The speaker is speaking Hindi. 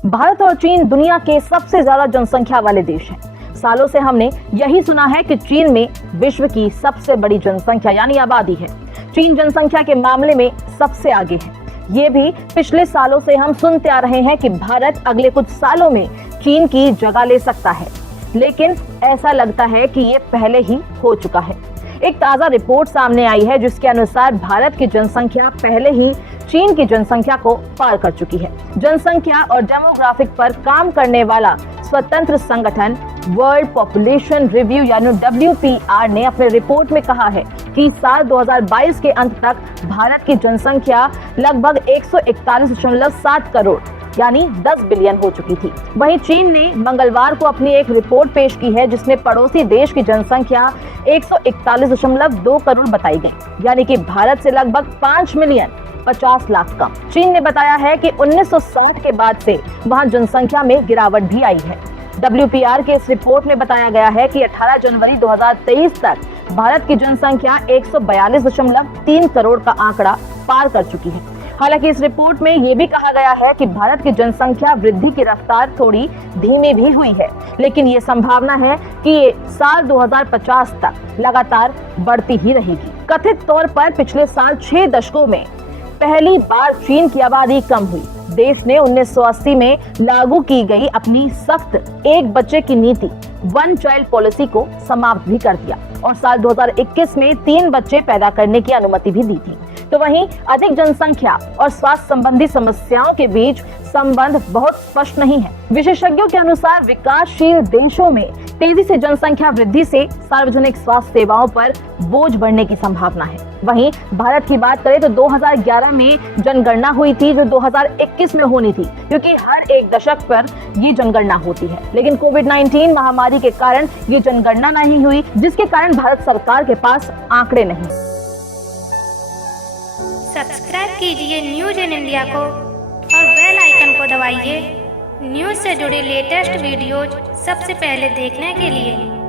भारत और चीन दुनिया के सबसे ज्यादा जनसंख्या वाले देश हैं। सालों से हमने यही सुना है कि चीन में विश्व की सबसे बड़ी जनसंख्या यानी आबादी है। चीन जनसंख्या के मामले में सबसे आगे है। ये भी पिछले सालों से हम सुनते आ रहे हैं कि भारत अगले कुछ सालों में चीन की जगह ले सकता है, लेकिन ऐसा लगता है कि ये पहले ही हो चुका है। एक ताजा रिपोर्ट सामने आई है जिसके अनुसार भारत की जनसंख्या पहले ही चीन की जनसंख्या को पार कर चुकी है। जनसंख्या और डेमोग्राफिक पर काम करने वाला स्वतंत्र संगठन वर्ल्ड पॉपुलेशन रिव्यू यानी WPR ने अपने रिपोर्ट में कहा है कि साल 2022 के अंत तक भारत की जनसंख्या लगभग 141.7 करोड़ यानी 10 बिलियन हो चुकी थी। वहीं चीन ने मंगलवार को अपनी एक रिपोर्ट पेश की है जिसमें पड़ोसी देश की जनसंख्या 141.2 करोड़ बताई गई, यानी कि भारत से लगभग 5 मिलियन 50 लाख कम। चीन ने बताया है कि 1960 के बाद से वहां जनसंख्या में गिरावट भी आई है। WPR के इस रिपोर्ट में बताया गया है कि 18 जनवरी 2023 तक भारत की जनसंख्या 142.3 करोड़ का आंकड़ा पार कर चुकी है। हालांकि इस रिपोर्ट में ये भी कहा गया है कि भारत की जनसंख्या वृद्धि की रफ्तार थोड़ी धीमी भी हुई है, लेकिन ये संभावना है कि ये साल 2050 तक लगातार बढ़ती ही रहेगी। कथित तौर पर पिछले साल 6 दशकों में पहली बार चीन की आबादी कम हुई। देश ने 1980 में लागू की गई अपनी सख्त एक बच्चे की नीति वन चाइल्ड पॉलिसी को समाप्त भी कर दिया और साल 2021 में 3 बच्चे पैदा करने की अनुमति भी दी थी। तो वहीं अधिक जनसंख्या और स्वास्थ्य संबंधी समस्याओं के बीच संबंध बहुत स्पष्ट नहीं है। विशेषज्ञों के अनुसार विकासशील देशों में तेजी से जनसंख्या वृद्धि से सार्वजनिक स्वास्थ्य सेवाओं पर बोझ बढ़ने की संभावना है। वहीं भारत की बात करें तो 2011 में जनगणना हुई थी जो 2021 में होनी थी, क्योंकि हर एक दशक पर ये जनगणना होती है। लेकिन कोविड-19 महामारी के कारण ये जनगणना नहीं हुई, जिसके कारण भारत सरकार के पास आंकड़े नहीं। सब्सक्राइब कीजिए न्यूज इन इंडिया को और बेल आइकन को दबाइए न्यूज से जुड़ी लेटेस्ट वीडियोज सबसे पहले देखने के लिए।